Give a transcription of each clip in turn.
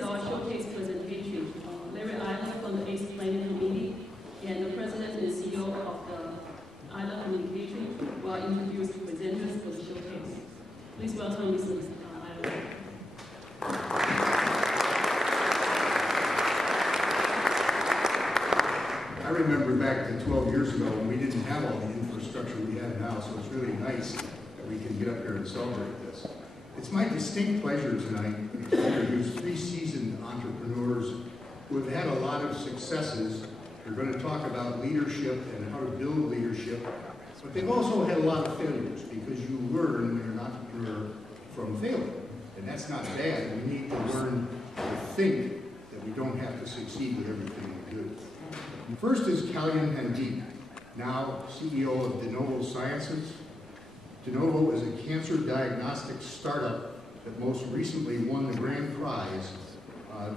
is our showcase presentation. Larry Rayle from the ACE Planning Committee, and the President and CEO of the Island Communication will introduce the presenters for the showcase. Please welcome Mr. Rayle. I remember back to 12 years ago when we didn't have all the infrastructure we have now, so it's really nice that we can get up here and celebrate this. It's my distinct pleasure tonight to introduce three seasoned entrepreneurs who have had a lot of successes. They're going to talk about leadership and how to build leadership, but they've also had a lot of failures because you learn when you're an entrepreneur from failure. And that's not bad. We need to learn to think that we don't have to succeed with everything we do. First is Kalyan Handique, now CEO of DeNovo Sciences. DeNovo is a cancer diagnostic startup that most recently won the grand prize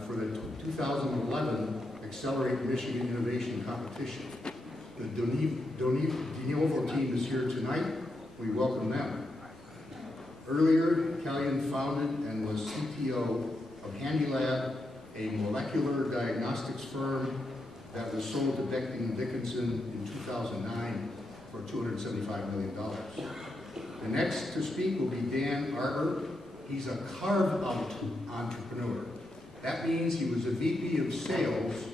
for the 2011 Accelerate Michigan Innovation Competition. The DeNovo team is here tonight. We welcome them. Earlier, Kalyan founded and was CTO of HandyLab, a molecular diagnostics firm that was sold to Becton Dickinson in 2009 for $275 million. The next to speak will be Dan Arbor. He's a carve-out entrepreneur. That means he was a VP of sales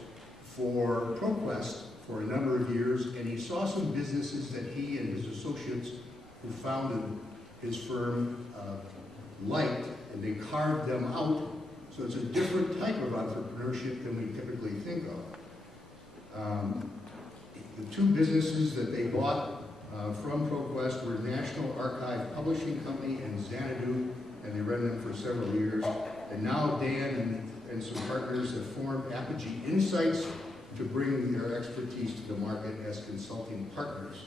for ProQuest for a number of years, and he saw some businesses that he and his associates who founded his firm liked, and they carved them out. So it's a different type of entrepreneurship than we typically think of. The two businesses that they bought from ProQuest were National Archive Publishing Company and Xanadu, and they ran them for several years. And now Dan and some partners have formed Apogee Insights to bring their expertise to the market as consulting partners.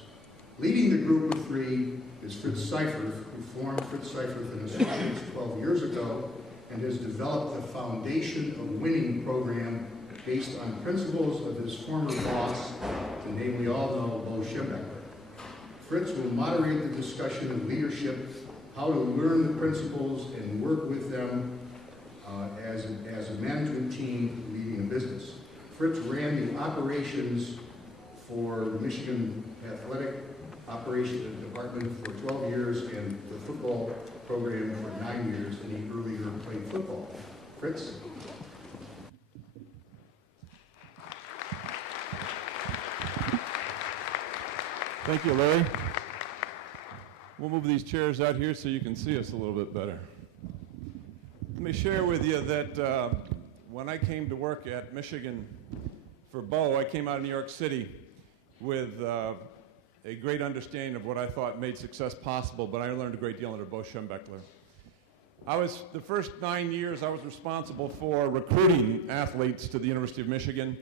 Leading the group of three is Fritz Seyferth, who formed Fritz Seyferth and Associates 12 years ago and has developed the Foundation of Winning program based on principles of his former boss, the name we all know, Bo Schembeckler. Fritz will moderate the discussion of leadership, how to learn the principles and work with them as a management team leading a business. Fritz ran the operations for the Michigan Athletic Operations Department for 12 years and the football program for 9 years, and he earlier played football. Fritz? Thank you, Larry. We'll move these chairs out here so you can see us a little bit better. Let me share with you that when I came to work at Michigan for Bo, I came out of New York City with a great understanding of what I thought made success possible, but I learned a great deal under Bo Schembeckler. The first 9 years, I was responsible for recruiting athletes to the University of Michigan.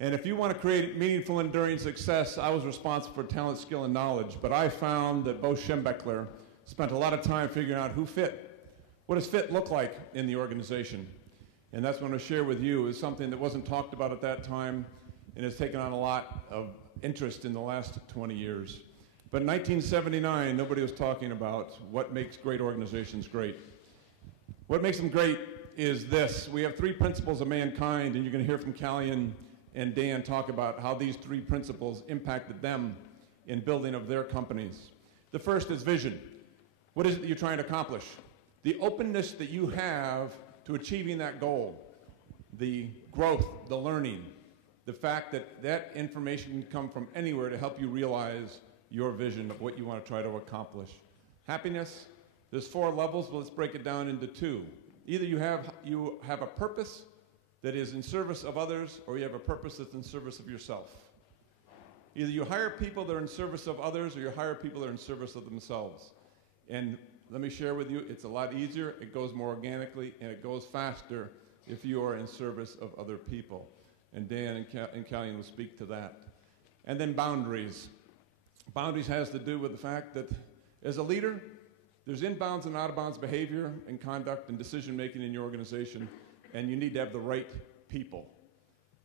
And if you want to create meaningful, enduring success, I was responsible for talent, skill, and knowledge. But I found that Bo Schembeckler spent a lot of time figuring out who fit. What does fit look like in the organization? And that's what I'm going to share with you is something that wasn't talked about at that time and has taken on a lot of interest in the last 20 years. But in 1979, nobody was talking about what makes great organizations great. What makes them great is this. We have three principles of mankind, and you're going to hear from Kalyan and Dan talk about how these three principles impacted them in building of their companies. The first is vision. What is it that you're trying to accomplish? The openness that you have to achieving that goal, the growth, the learning, the fact that that information can come from anywhere to help you realize your vision of what you want to try to accomplish. Happiness, there's 4 levels, but let's break it down into 2. Either you have a purpose that is in service of others, or you have a purpose that's in service of yourself. Either you hire people that are in service of others, or you hire people that are in service of themselves. And let me share with you, it's a lot easier, it goes more organically, and it goes faster if you are in service of other people. And Dan and Kalyan will speak to that. And then boundaries. Boundaries has to do with the fact that as a leader, there's inbounds and out-of-bounds behavior and conduct and decision-making in your organization, and you need to have the right people.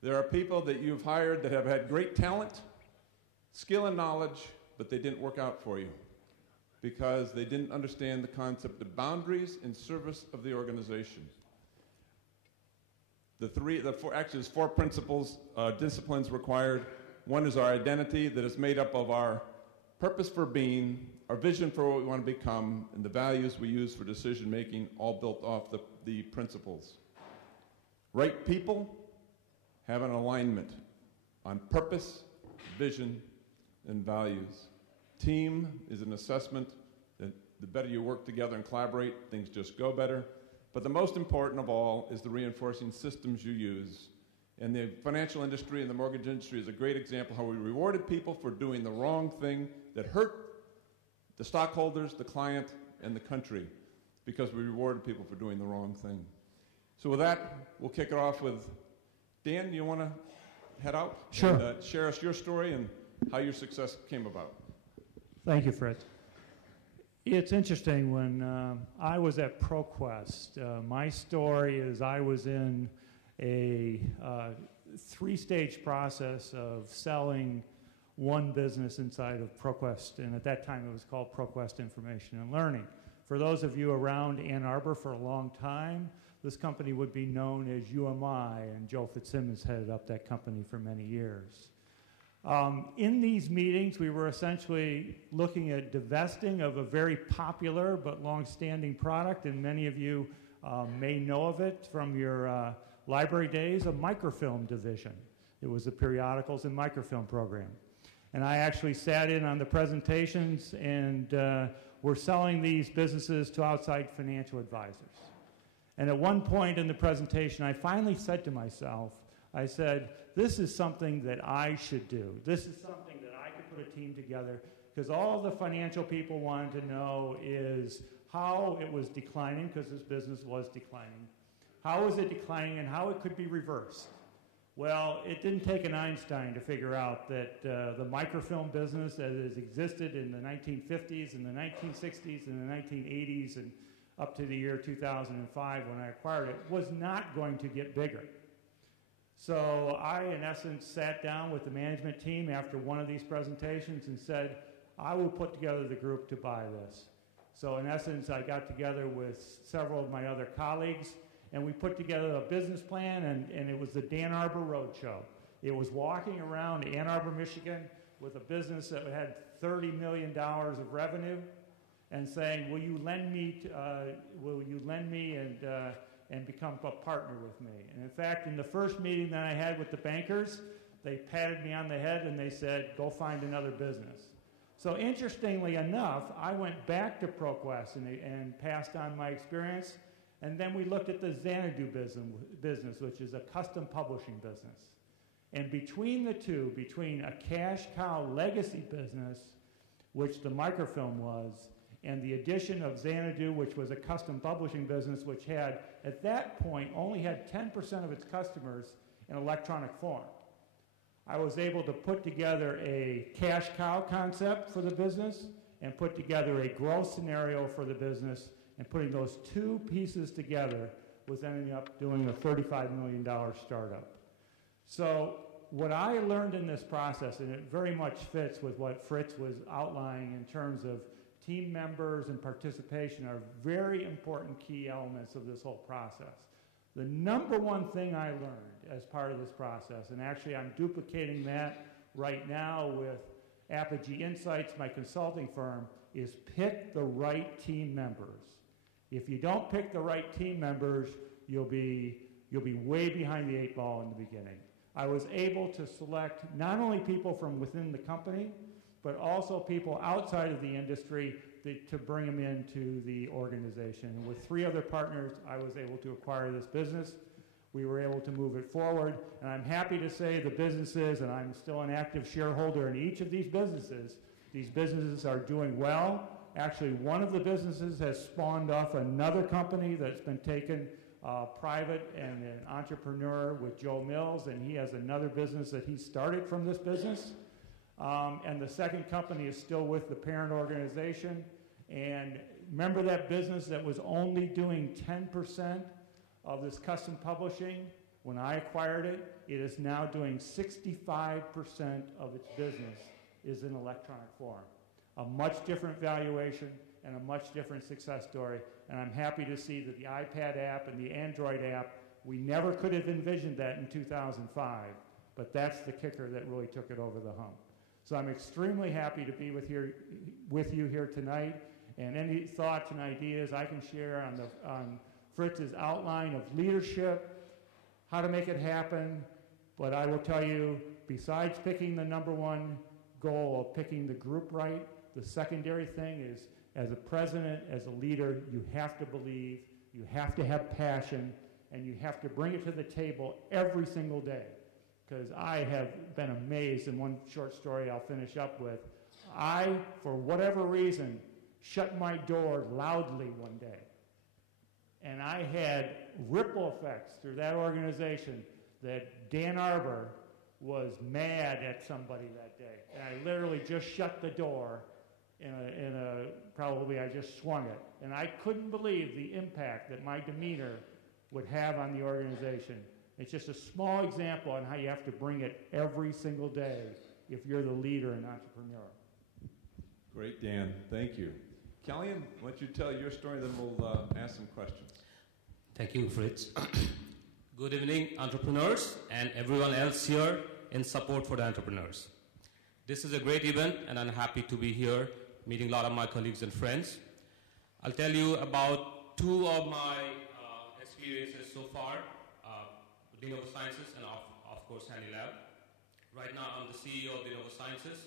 There are people that you've hired that have had great talent, skill, and knowledge, but they didn't work out for you because they didn't understand the concept of boundaries in service of the organization. Actually, there's 4 principles, disciplines required. One is our identity, that is made up of our purpose for being, our vision for what we want to become, and the values we use for decision making, all built off the principles. Right people have an alignment on purpose, vision, and values. Team is an assessment that the better you work together and collaborate, things just go better. But the most important of all is the reinforcing systems you use. And the financial industry and the mortgage industry is a great example how we rewarded people for doing the wrong thing that hurt the stockholders, the client, and the country, because we rewarded people for doing the wrong thing. So with that, we'll kick it off with Dan. You want to head out? Sure. And, share us your story and how your success came about. Thank you, Fritz. It's interesting, when I was at ProQuest, my story is I was in a 3-stage process of selling one business inside of ProQuest, and at that time it was called ProQuest Information and Learning. For those of you around Ann Arbor for a long time, this company would be known as UMI, and Joe Fitzsimmons headed up that company for many years. In these meetings, we were essentially looking at divesting of a very popular but long-standing product, and many of you may know of it from your library days, a microfilm division. It was the periodicals and microfilm program. And I actually sat in on the presentations, and we're selling these businesses to outside financial advisors. And at one point in the presentation, I finally said to myself, I said, this is something that I should do. This is something that I could put a team together, because all the financial people wanted to know is how it was declining, because this business was declining. How was it declining, and how it could be reversed? Well, it didn't take an Einstein to figure out that the microfilm business that has existed in the 1950s and the 1960s and the 1980s and up to the year 2005 when I acquired it was not going to get bigger. So I, in essence, sat down with the management team after one of these presentations and said, I will put together the group to buy this. So in essence, I got together with several of my other colleagues, and we put together a business plan, and it was the Dan Arbor Roadshow. It was walking around Ann Arbor, Michigan, with a business that had $30 million of revenue, and saying, will you lend me and become a partner with me? And in fact, in the first meeting that I had with the bankers, they patted me on the head and they said, go find another business. So interestingly enough, I went back to ProQuest and passed on my experience, and then we looked at the Xanadu business, which is a custom publishing business. And between the two, between a cash cow legacy business, which the microfilm was, and the addition of Xanadu, which was a custom publishing business, which had, at that point, only had 10% of its customers in electronic form. I was able to put together a cash cow concept for the business and put together a growth scenario for the business, and putting those two pieces together was ending up doing a $35 million startup. So what I learned in this process, and it very much fits with what Fritz was outlining in terms of team members and participation, are very important key elements of this whole process. The number one thing I learned as part of this process, and actually I'm duplicating that right now with Apogee Insights, my consulting firm, is pick the right team members. If you don't pick the right team members, you'll be way behind the 8 ball in the beginning. I was able to select not only people from within the company, but also people outside of the industry to bring them into the organization. And with 3 other partners, I was able to acquire this business. We were able to move it forward, and I'm happy to say the businesses, and I'm still an active shareholder in each of these businesses are doing well. Actually, one of the businesses has spawned off another company that's been taken private, and an entrepreneur with Joe Mills, and he has another business that he started from this business. And the second company is still with the parent organization. And remember that business that was only doing 10% of this custom publishing? When I acquired it, it is now doing 65% of its business is in electronic form. A much different valuation and a much different success story. And I'm happy to see that the iPad app and the Android app We never could have envisioned that in 2005, but that's the kicker that really took it over the hump. So I'm extremely happy to be with you here tonight, and any thoughts and ideas I can share on Fritz's outline of leadership, how to make it happen. But I will tell you, besides picking the #1 goal of picking the group right, the secondary thing is, as a president, as a leader, you have to believe, you have to have passion, and you have to bring it to the table every single day. Because I have been amazed, in one short story I'll finish up with, I, for whatever reason, shut my door loudly one day. And I had ripple effects through that organization that Dan Arbor was mad at somebody that day. And I literally just shut the door probably I just swung it. And I couldn't believe the impact that my demeanor would have on the organization. It's just a small example on how you have to bring it every single day if you're the leader in Entrepreneurial. Great, Dan. Thank you. Kalyan, why don't you tell your story, then we'll ask some questions. Thank you, Fritz. Good evening, entrepreneurs, and everyone else here in support for the entrepreneurs. This is a great event, and I'm happy to be here, meeting a lot of my colleagues and friends. I'll tell you about two of my experiences so far. DeNovo Sciences and of course Handilab. Right now I'm the CEO of DeNovo Sciences.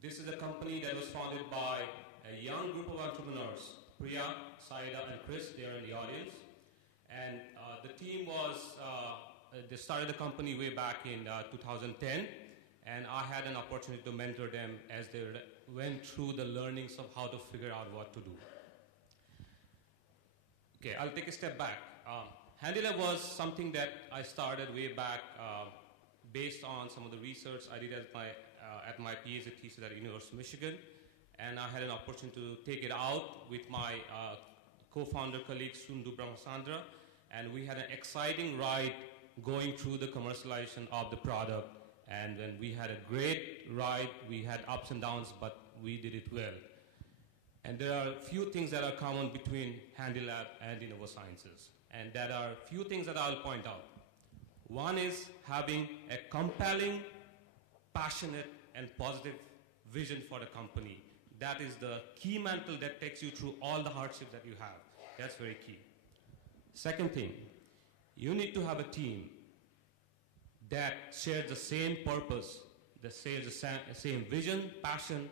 This is a company that was founded by a young group of entrepreneurs, Priya, Saida, and Chris. They are in the audience. And the team was, they started the company way back in 2010, and I had an opportunity to mentor them as they went through the learnings of how to figure out what to do. Okay, I'll take a step back. Handilab was something that I started way back based on some of the research I did at my PhD thesis at the University of Michigan, and I had an opportunity to take it out with my co-founder colleague Sundu Brahmasandra, and we had an exciting ride going through the commercialization of the product, and then we had a great ride. We had ups and downs, but we did it well. And there are a few things that are common between Handilab and DeNovo Sciences. And there are a few things that I'll point out. One is having a compelling, passionate, and positive vision for the company. That is the key mantle that takes you through all the hardships that you have. That's very key. Second thing, you need to have a team that shares the same purpose, that shares the same vision, passion,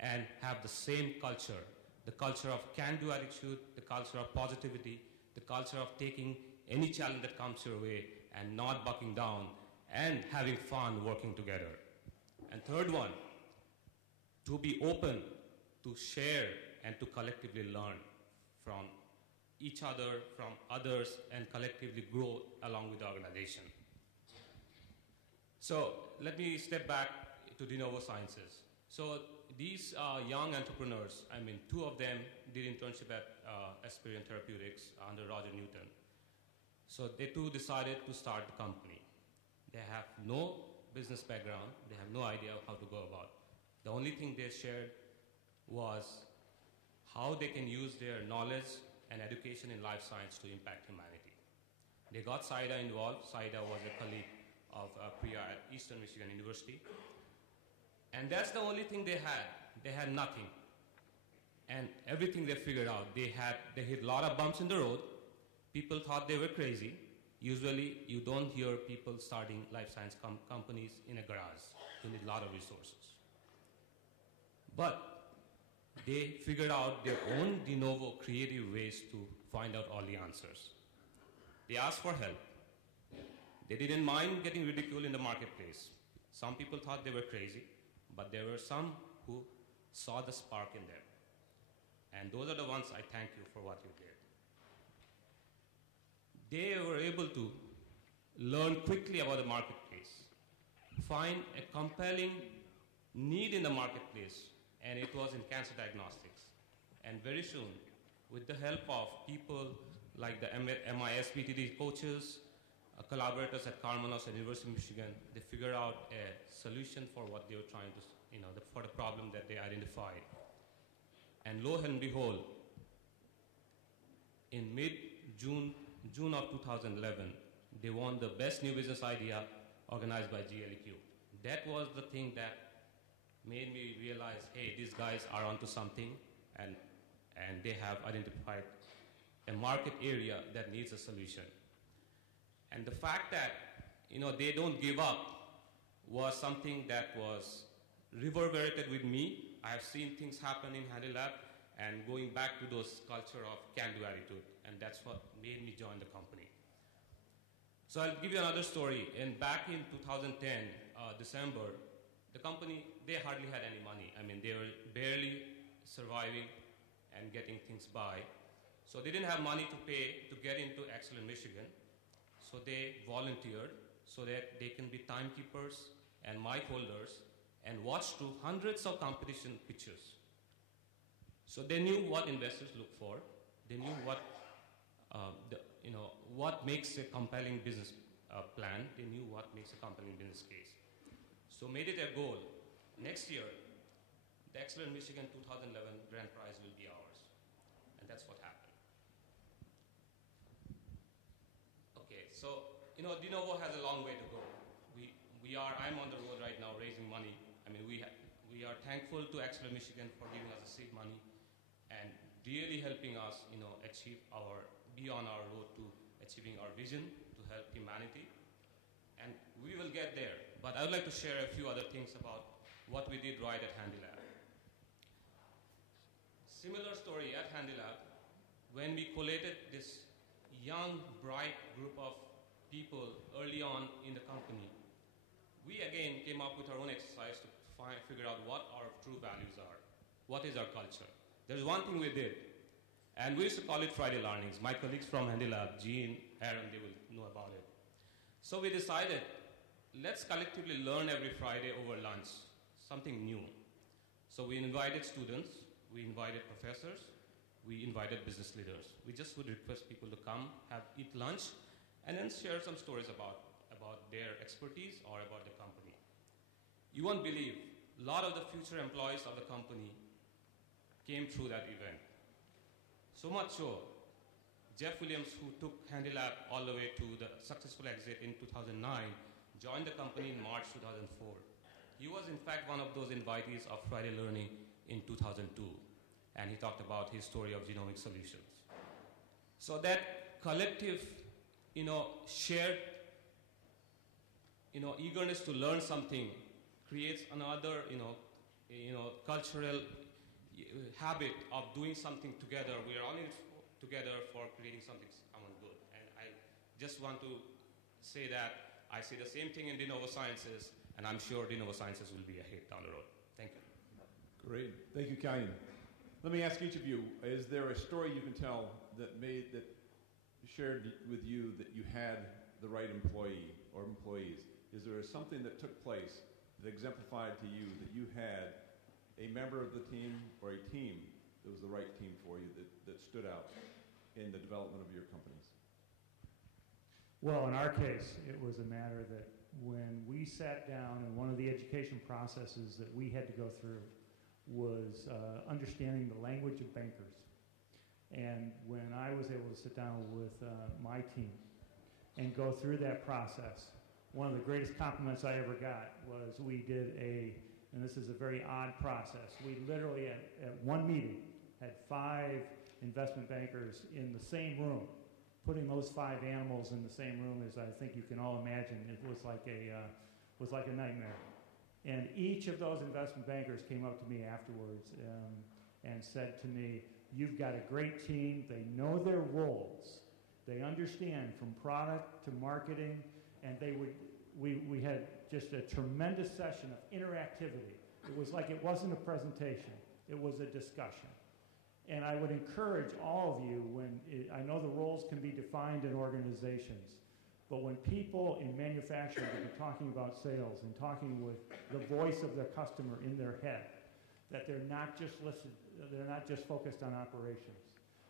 and have the same culture. The culture of can-do attitude, the culture of positivity, the culture of taking any challenge that comes your way and not bucking down and having fun working together. And third one, to be open to share and to collectively learn from each other, from others, and collectively grow along with the organization. So let me step back to DeNovo Sciences. So these young entrepreneurs, I mean, two of them did internship at Aspirian Therapeutics under Roger Newton. So they too decided to start the company. They have no business background. They have no idea how to go about. The only thing they shared was how they can use their knowledge and education in life science to impact humanity. They got Saida involved. Saida was a colleague of Priya at Eastern Michigan University. And that's the only thing they had. They had nothing. And everything they figured out, they hit a lot of bumps in the road. People thought they were crazy. Usually, you don't hear people starting life science companies in a garage. You need a lot of resources. But they figured out their own DeNovo creative ways to find out all the answers. They asked for help. They didn't mind getting ridiculed in the marketplace. Some people thought they were crazy, but there were some who saw the spark in them. And those are the ones I thank you for what you did. They were able to learn quickly about the marketplace, find a compelling need in the marketplace, and it was in cancer diagnostics. And very soon, with the help of people like the MISBTD coaches, collaborators at Carmenos and University of Michigan, they figured out a solution for what they were trying to, for the problem that they identified. And lo and behold, in June of 2011, They won the best new business idea organized by GLEQ. That was the thing that made me realize, hey, these guys are onto something, and they have identified a market area that needs a solution. And the fact that, they don't give up was something that was reverberated with me. I have seen things happen in HandiLab, and going back to those culture of can-do attitude, and that's what made me join the company. So I'll give you another story. And back in 2010, December, the company, they hardly had any money. I mean, they were barely surviving and getting things by. So they didn't have money to pay to get into Excellent, Michigan. So they volunteered so that they can be timekeepers and mic holders and watch through hundreds of competition pitches. So they knew what investors look for. They knew what, what makes a compelling business plan. They knew what makes a compelling business case. So made it a goal. Next year, the Excellent Michigan 2011 grand prize will be ours. And that's what happened. Okay, so, DeNovo has a long way to go. I'm on the road right now raising money. I mean, we are thankful to Excellent Michigan for giving us the seed money and really helping us, be on our road to achieving our vision to help humanity. And we will get there. But I would like to share a few other things about what we did right at HandiLab. Similar story at HandiLab, when we collated this young, bright group of people early on in the company, we again came up with our own exercise to figure out what our true values are. What is our culture? There's one thing we did, and we used to call it Friday Learnings. My colleagues from HandiLab, Gene, Aaron, they will know about it. So we decided, let's collectively learn every Friday over lunch, something new. So we invited students, we invited professors, we invited business leaders. We just would request people to come, eat lunch, and then share some stories about their expertise or about the company. You won't believe, a lot of the future employees of the company came through that event. So much so, Jeff Williams, who took HandiLab all the way to the successful exit in 2009, joined the company in March 2004. He was, in fact, one of those invitees of Friday Learning in 2002, and he talked about his story of genomic solutions. So that collective, shared, eagerness to learn something creates another, cultural habit of doing something together. We are all in together for creating something common good. And I just want to say that I see the same thing in DeNovo Sciences, and I'm sure DeNovo Sciences will be a hit down the road. Thank you. Great. Thank you, Kalyan. Let me ask each of you, is there a story you can tell that shared with you that you had the right employee or employees? Is there something that took place that exemplified to you that you had a member of the team or a team that was the right team for you that stood out in the development of your companies? Well, in our case, it was a matter that when we sat down, and one of the education processes that we had to go through was understanding the language of bankers. And when I was able to sit down with my team and go through that process, one of the greatest compliments I ever got was we did and this is a very odd process, we literally at one meeting had 5 investment bankers in the same room. Putting those 5 animals in the same room, as I think you can all imagine, it was like a nightmare. And each of those investment bankers came up to me afterwards and said to me, "You've got a great team. They know their roles. They understand from product to marketing." And we had just a tremendous session of interactivity. It was like it wasn't a presentation. It was a discussion. And I would encourage all of you, I know the roles can be defined in organizations, but when people in manufacturing are talking about sales and talking with the voice of their customer in their head, that they're not just focused on operations.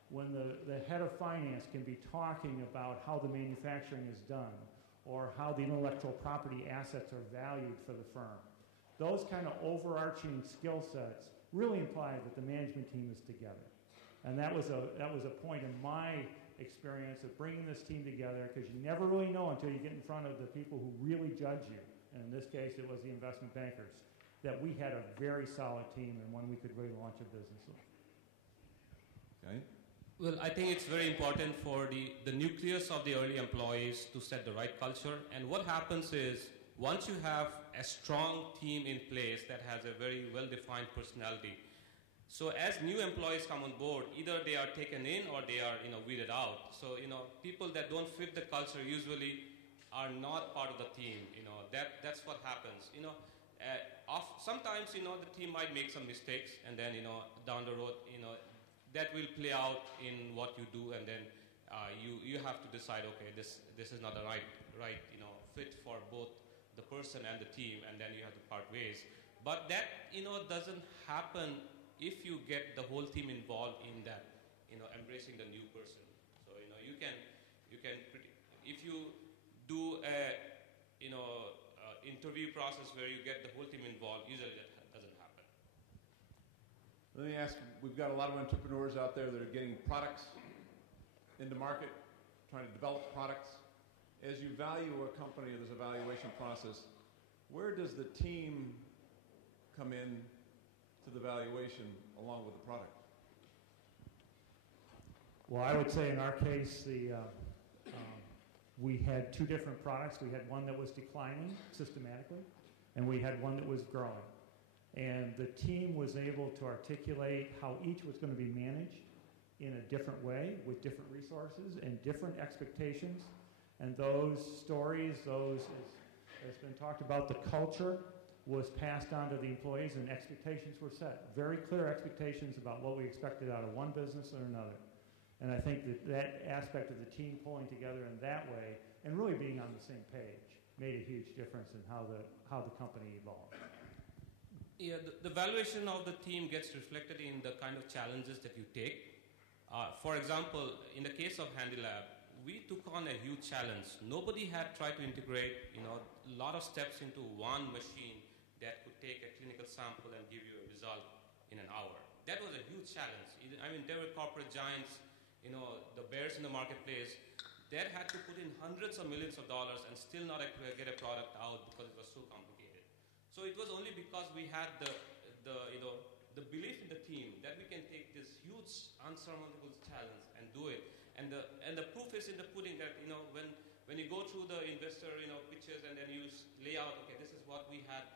When the head of finance can be talking about how the manufacturing is done or how the intellectual property assets are valued for the firm. Those kind of overarching skill sets really imply that the management team is together. And that was a point in my experience of bringing this team together, because you never really know until you get in front of the people who really judge you. And in this case, it was the investment bankers, that we had a very solid team and one we could really launch a business with. Okay. Well, I think it's very important for the nucleus of the early employees to set the right culture. And what happens is, once you have a strong team in place that has a very well-defined personality, so as new employees come on board, either they are taken in or they are, weeded out. So, people that don't fit the culture usually are not part of the team. That's what happens. Sometimes, the team might make some mistakes, and then, down the road, that will play out in what you do, and then you have to decide, okay, this is not the right fit for both the person and the team, and then you have to part ways. But that doesn't happen if you get the whole team involved in that, embracing the new person. So you can if you do a interview process where you get the whole team involved, usually that doesn't happen. Let me ask, we've got a lot of entrepreneurs out there that are getting products into market, trying to develop products. As you value a company, there's a valuation process. Where does the team come in to the valuation along with the product? Well, I would say in our case, we had two different products. We had one that was declining systematically, and we had one that was growing. And the team was able to articulate how each was going to be managed in a different way with different resources and different expectations. And those stories, as been talked about, the culture was passed on to the employees and expectations were set. Very clear expectations about what we expected out of one business or another. And I think that aspect of the team pulling together in that way and really being on the same page made a huge difference in how the company evolved. Yeah, the valuation of the team gets reflected in the kind of challenges that you take. For example, in the case of HandiLab, we took on a huge challenge. Nobody had tried to integrate, a lot of steps into one machine that could take a clinical sample and give you a result in an hour. That was a huge challenge. I mean, there were corporate giants, the bears in the marketplace, that had to put in hundreds of millions of dollars and still not get a product out because it was so complicated. So it was only because we had the belief in the team that we can take this huge unsurmountable challenge and do it. And the proof is in the pudding that when you go through the investor pitches and then you lay out, okay, this is what we had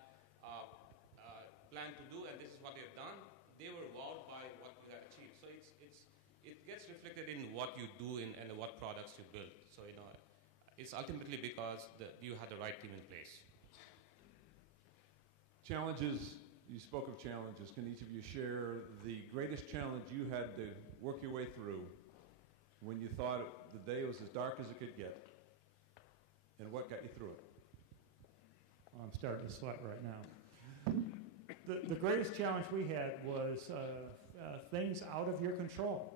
planned to do and this is what they've done, they were wowed by what we had achieved. So it gets reflected in what you do and what products you build. So it's ultimately because you had the right team in place. Challenges, You spoke of challenges. Can each of you share the greatest challenge you had to work your way through when you thought the day was as dark as it could get, and what got you through it? I'm starting to sweat right now. The greatest challenge we had was things out of your control.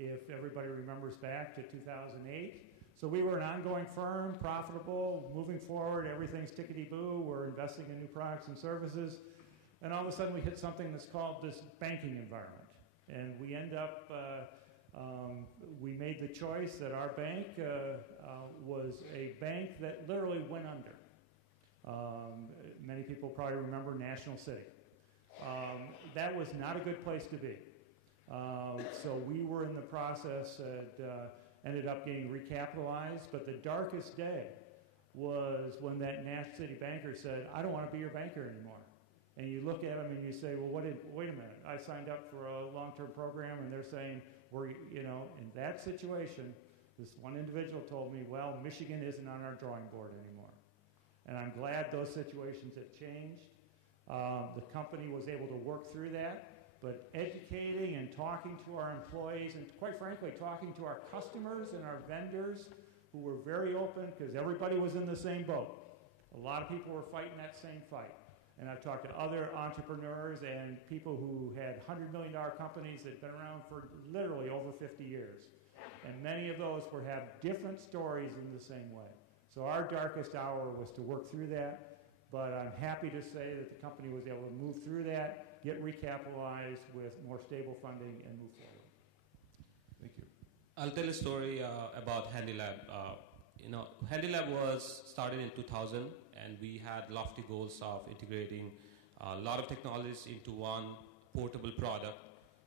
If everybody remembers back to 2008, so we were an ongoing firm, profitable, moving forward, everything's tickety-boo, we're investing in new products and services, and all of a sudden we hit something that's called this banking environment. And we end up, we made the choice that our bank was a bank that literally went under. Many people probably remember National City. That was not a good place to be. So we were in the process and ended up getting recapitalized, but the darkest day was when that National City banker said, I don't want to be your banker anymore. And you look at them and you say, well, wait a minute, I signed up for a long-term program and they're saying, in that situation, this one individual told me, well, Michigan isn't on our drawing board anymore. And I'm glad those situations have changed. The company was able to work through that. But educating and talking to our employees and, quite frankly, talking to our customers and our vendors who were very open because everybody was in the same boat. A lot of people were fighting that same fight. And I've talked to other entrepreneurs and people who had $100 million companies that had been around for literally over 50 years. And many of those have different stories in the same way. So our darkest hour was to work through that. But I'm happy to say that the company was able to move through that, get recapitalized with more stable funding, and move forward. Thank you. I'll tell a story about HandyLab. HandyLab was started in 2000, and we had lofty goals of integrating a lot of technologies into one portable product.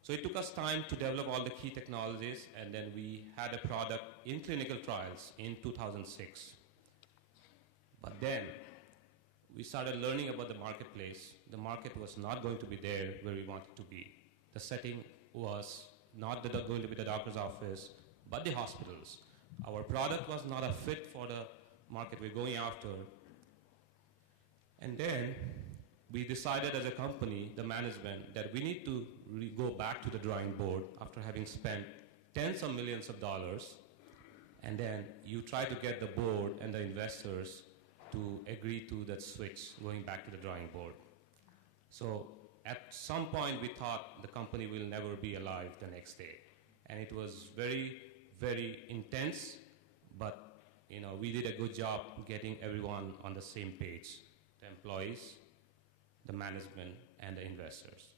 So it took us time to develop all the key technologies, and then we had a product in clinical trials in 2006. But then we started learning about the marketplace. The market was not going to be there where we wanted to be. The setting was not going to be the doctor's office, but the hospitals. Our product was not a fit for the market we're going after. And then we decided as a company, the management, that we need to go back to the drawing board after having spent tens of millions of dollars, and then you try to get the board and the investors to agree to that switch, going back to the drawing board. So at some point we thought the company will never be alive the next day. And it was very, very intense, but we did a good job getting everyone on the same page, the employees, the management, and the investors.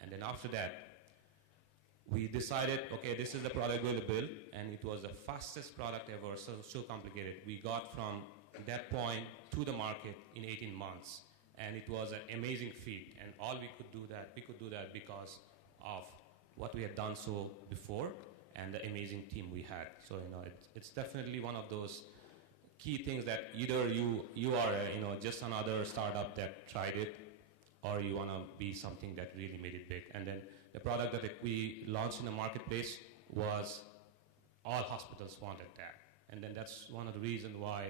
And then after that, we decided, okay, this is the product we're going to build, and it was the fastest product ever, so complicated. We got from that point to the market in 18 months, and it was an amazing feat. And all we could do that because of what we had done so before and the amazing team we had. So it's definitely one of those key things that either you are just another startup that tried it, or you want to be something that really made it big. And then the product that we launched in the marketplace was all hospitals wanted that. And then that's one of the reasons why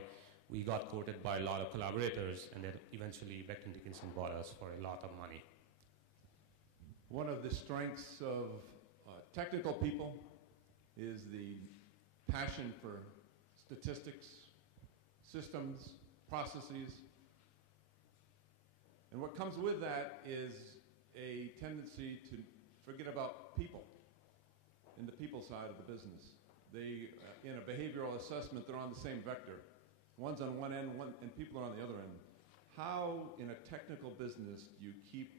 we got quoted by a lot of collaborators, and then eventually Becton Dickinson bought us for a lot of money. One of the strengths of technical people is the passion for statistics, systems, processes. And what comes with that is a tendency to forget about people in the people side of the business. They, in a behavioral assessment, they're on the same vector. One's on one end, and people are on the other end. How, in a technical business, do you keep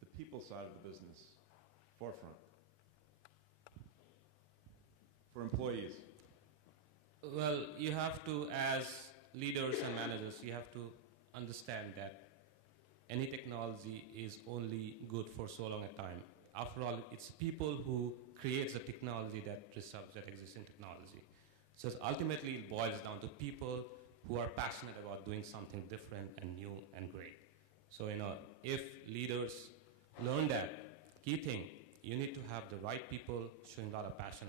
the people side of the business forefront for employees? Well, you have to, as leaders and managers, you have to understand that any technology is only good for so long a time. After all, it's people who create the technology that exists in technology. So ultimately, it boils down to people who are passionate about doing something different and new and great. So, if leaders learn that key thing, you need to have the right people showing a lot of passion.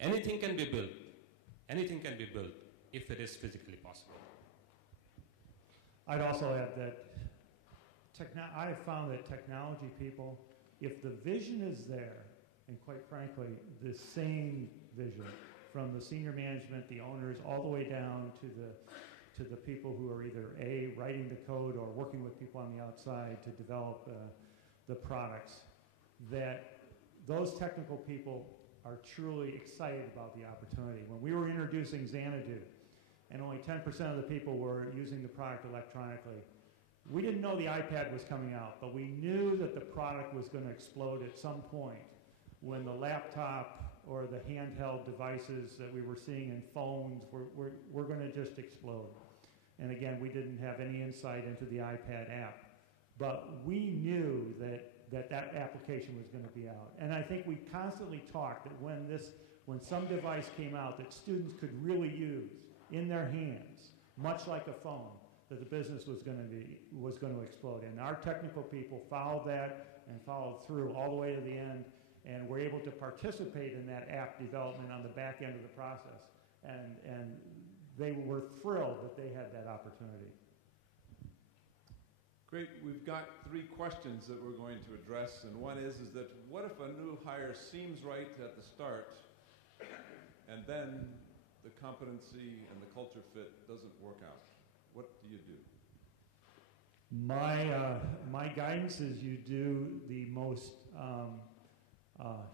Anything can be built. Anything can be built if it is physically possible. I'd also add that I have found that technology people, if the vision is there, and quite frankly, the same vision from the senior management, the owners, all the way down to the people who are either writing the code or working with people on the outside to develop the products, that those technical people are truly excited about the opportunity. When we were introducing Xanadu, and only 10% of the people were using the product electronically, we didn't know the iPad was coming out, but we knew that the product was going to explode at some point when the laptop or the handheld devices that we were seeing in phones were going to just explode. And again, we didn't have any insight into the iPad app, but we knew that application was going to be out. And I think we constantly talked that when some device came out that students could really use in their hands, much like a phone, that the business was going to explode. And our technical people followed that and followed through all the way to the end, and were able to participate in that app development on the back end of the process. And they were thrilled that they had that opportunity. Great. We've got 3 questions that we're going to address, and one is that what if a new hire seems right at the start, and then the competency and the culture fit doesn't work out? What do you do? My guidance is you do the most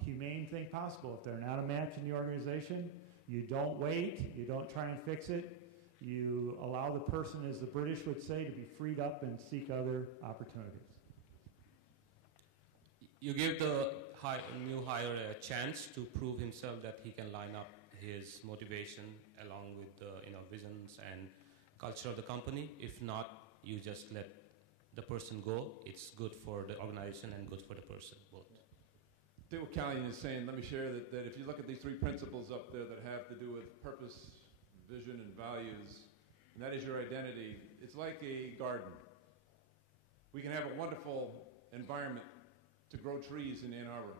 humane thing possible. If they're not a match in the organization, you don't wait, you don't try and fix it. You allow the person, as the British would say, to be freed up and seek other opportunities. You give the new hire a chance to prove himself that he can line up his motivation along with the visions and culture of the company. If not, you just let the person go. It's good for the organization and good for the person, both. I think what Kalyan is saying, let me share that if you look at these 3 principles up there that have to do with purpose, vision, and values, and that is your identity, it's like a garden. We can have a wonderful environment to grow trees in Ann Arbor.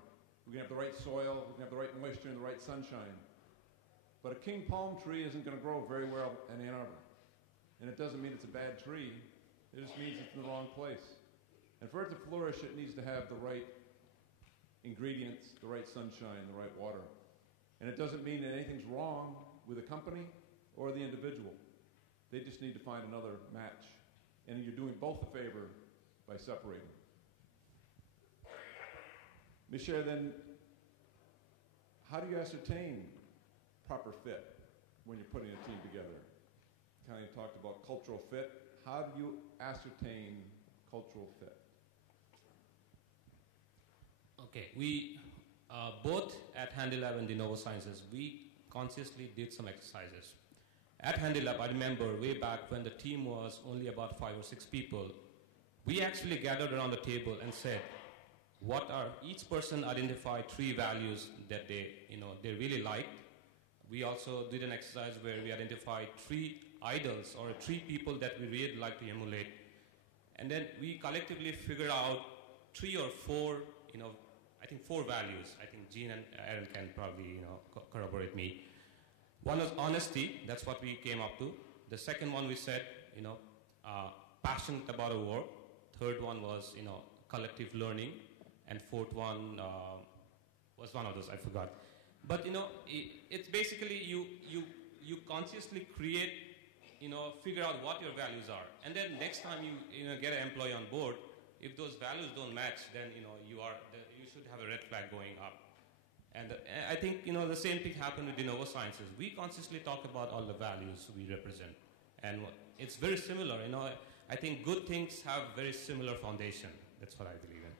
We can have the right soil, we can have the right moisture and the right sunshine. But a king palm tree isn't going to grow very well in Ann Arbor. And it doesn't mean it's a bad tree, it just means it's in the wrong place. And for it to flourish, it needs to have the right ingredients, the right sunshine, the right water. And it doesn't mean that anything's wrong with a company or the individual. They just need to find another match. And you're doing both a favor by separating. Let me share then, how do you ascertain proper fit when you're putting a team together? Kalyan talked about cultural fit. How do you ascertain cultural fit? Okay, we both at HandiLab and DeNovo Sciences, we consciously did some exercises. At HandiLab, I remember way back when the team was only about 5 or 6 people, we actually gathered around the table and said, each person identified 3 values that they really liked. We also did an exercise where we identified 3 idols or 3 people that we really like to emulate. And then we collectively figured out 3 or 4, I think 4 values. I think Gene and Aaron can probably, corroborate me. One was honesty. That's what we came up to. The second one we said, passionate about our work. Third one was, collective learning. And fourth one was one of those, I forgot. But, it's basically you consciously create, figure out what your values are. And then next time you get an employee on board, if those values don't match, then, you should have a red flag going up. And I think, the same thing happened with DeNovo Sciences. We consciously talk about all the values we represent. And it's very similar, I think good things have very similar foundation. That's what I believe in.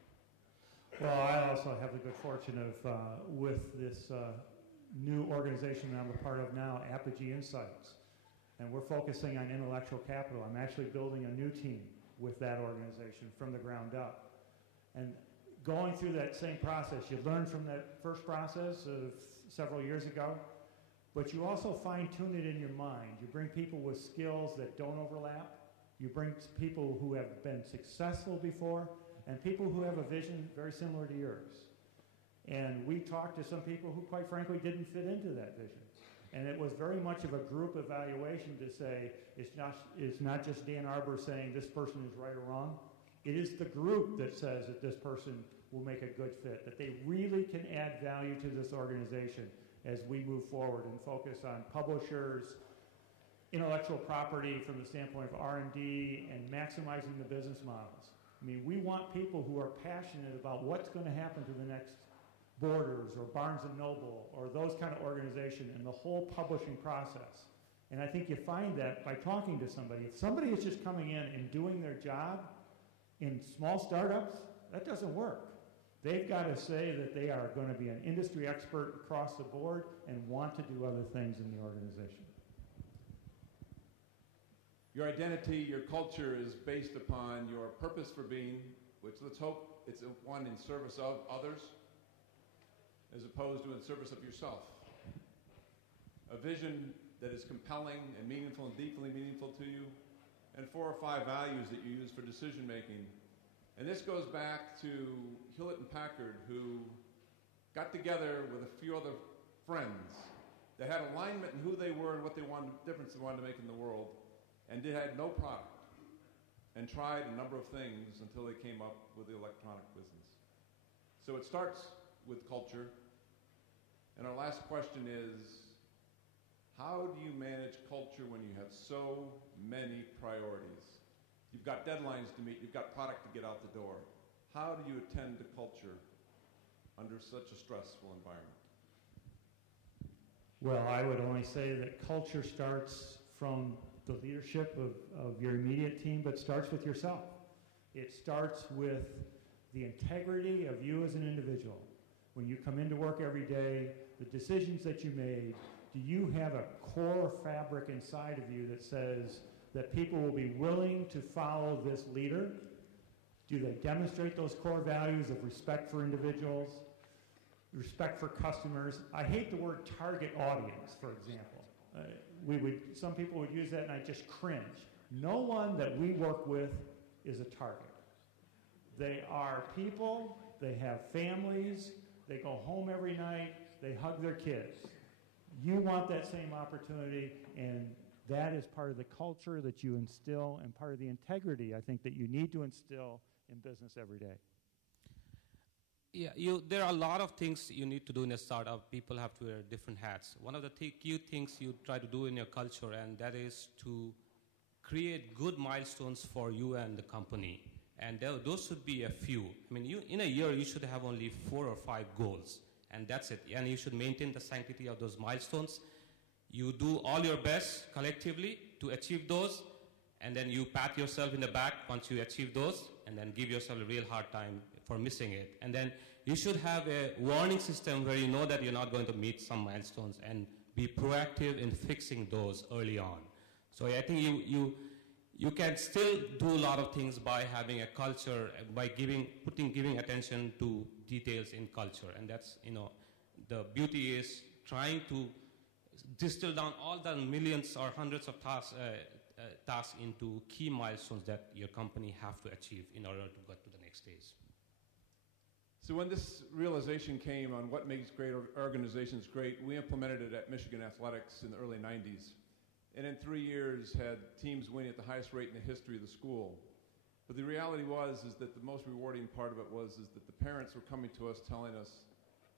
Well, I also have the good fortune of, with this new organization that I'm a part of now, Apogee Insights, and we're focusing on intellectual capital. I'm actually building a new team with that organization from the ground up. And going through that same process, you learn from that first process of several years ago, but you also fine-tune it in your mind. You bring people with skills that don't overlap. You bring people who have been successful before, and people who have a vision very similar to yours. And we talked to some people who, quite frankly, didn't fit into that vision. And it was very much of a group evaluation to say, it's not just Dan Arbor saying this person is right or wrong. It is the group that says that this person will make a good fit, that they really can add value to this organization as we move forward and focus on publishers, intellectual property from the standpoint of R&D, and maximizing the business models. I mean, we want people who are passionate about what's going to happen to the next Borders or Barnes & Noble or those kind of organization and the whole publishing process. And I think you find that by talking to somebody. If somebody is just coming in and doing their job in small startups, that doesn't work. They've got to say that they are going to be an industry expert across the board and want to do other things in the organization. Your identity, your culture is based upon your purpose for being, which let's hope it's one in service of others, as opposed to in service of yourself. A vision that is compelling and meaningful and deeply meaningful to you, and 4 or 5 values that you use for decision making. And this goes back to Hewlett and Packard, who got together with a few other friends that had alignment in who they were and what they wanted, the difference they wanted to make in the world, and they had no product, and tried a number of things until they came up with the electronic business. So it starts with culture. And our last question is, how do you manage culture when you have so many priorities? You've got deadlines to meet, you've got product to get out the door. How do you attend to culture under such a stressful environment? Well, I would only say that culture starts from the leadership of your immediate team, but starts with yourself. It starts with the integrity of you as an individual. When you come into work every day, the decisions that you made, Do you have a core fabric inside of you that says that people will be willing to follow this leader? Do they demonstrate those core values of respect for individuals, respect for customers? I hate the word target audience, for example. Some people would use that and I just cringe. No one that we work with is a target. They are people, they have families, they go home every night, they hug their kids. You want that same opportunity, and that is part of the culture that you instill and part of the integrity, I think, that you need to instill in business every day. Yeah, there are a lot of things you need to do in a startup. People have to wear different hats. One of the key things you try to do in your culture, and that is to create good milestones for you and the company. And those should be a few. I mean, in a year, you should have only 4 or 5 goals, and that's it. And you should maintain the sanctity of those milestones. You do all your best collectively to achieve those, and then you pat yourself in the back once you achieve those, and then give yourself a real hard time for missing it. And then you should have a warning system where you know that you're not going to meet some milestones, and be proactive in fixing those early on. So I think you can still do a lot of things by having a culture, by giving attention to details in culture. And that's, the beauty is trying to distill down all the millions or hundreds of tasks into key milestones that your company have to achieve in order to get to the next stage. So when this realization came on what makes great organizations great, we implemented it at Michigan Athletics in the early 90s. And in 3 years had teams winning at the highest rate in the history of the school. But the reality is that the most rewarding part of it was that the parents were coming to us telling us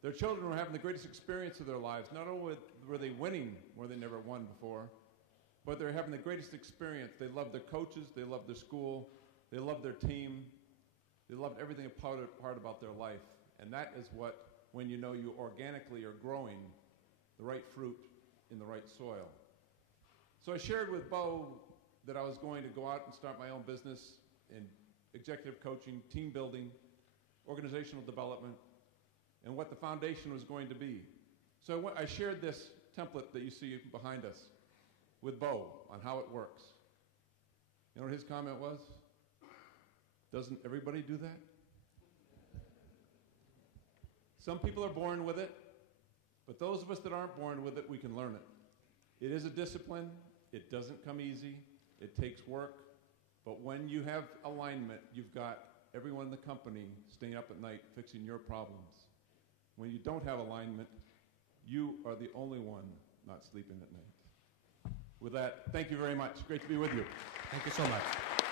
their children were having the greatest experience of their lives. Not only were they winning where they never won before, but they're having the greatest experience. They loved their coaches, they loved their school, they loved their team, they loved everything part about their life. And that is what, when you know you organically are growing the right fruit in the right soil. So I shared with Bo that I was going to go out and start my own business in executive coaching, team building, organizational development, and what the foundation was going to be. So I shared this template that you see behind us with Bo on how it works. You know what his comment was? Doesn't everybody do that? Some people are born with it, but those of us that aren't born with it, we can learn it. It is a discipline. It doesn't come easy. It takes work. But when you have alignment, you've got everyone in the company staying up at night fixing your problems. When you don't have alignment, you are the only one not sleeping at night. With that, thank you very much. Great to be with you. Thank you so much.